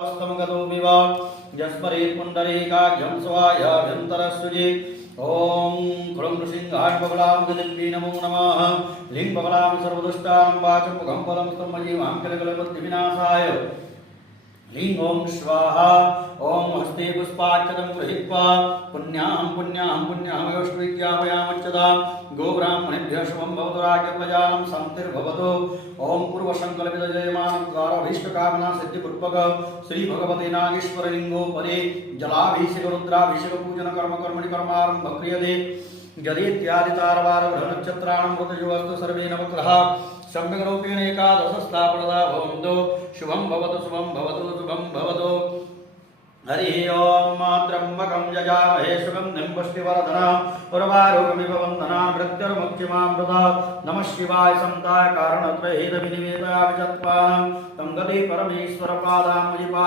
स्तमगतो विवा यस्मरेत् पुण्डरीकाख्यं स्वायाभ्यन्तरसृजे ॐ ख्रुं नृसिंहाय बगलामुखदिव्ये नमो नमः ह्रीं बगलां सर्वदुष्टानां वाचं मुखं फलं स्तम्भजीवां कलकलबुद्धिविनाशाय ह्रीं ॐ स्वाहा ॐ हस्ते पुष्पाक्षतं गृहीत्वा पुण्यां पुण्यामयोष्टविद्यापयामच्चदा गोब्राह्मणेभ्यः शुभं भवतु राज्ञप्रजानां शान्तिर्भवतु ॐ पूर्वसङ्कल्पितजयमानद्वाराभीष्टकामना सिद्धिपूर्वक श्रीभगवते नागेश्वरलिङ्गोपरि जलाभिषेक कर्मणि कर्मारम्भः क्रियते जरेत्यादितारवारग्रहनक्षत्राणां मृतयुवस्तु सर्वे नवग्रहाः सम्यग्रूपेण एकादशस्थापनदा भवन्तु शुभं भवतु शुभं भवतु शुभं भवतु हरि ओम त्र्यंबकं यजामहे सुगन्धिं पुष्टिवर्धनम् उर्वारुकमिव वन्दनां मृत्युर्मुक्षिमामृता नमः शिवाय सन्ताय कारणत्रयेदविनिवेदयामि चत्वारं तं गते परमेश्वरपादां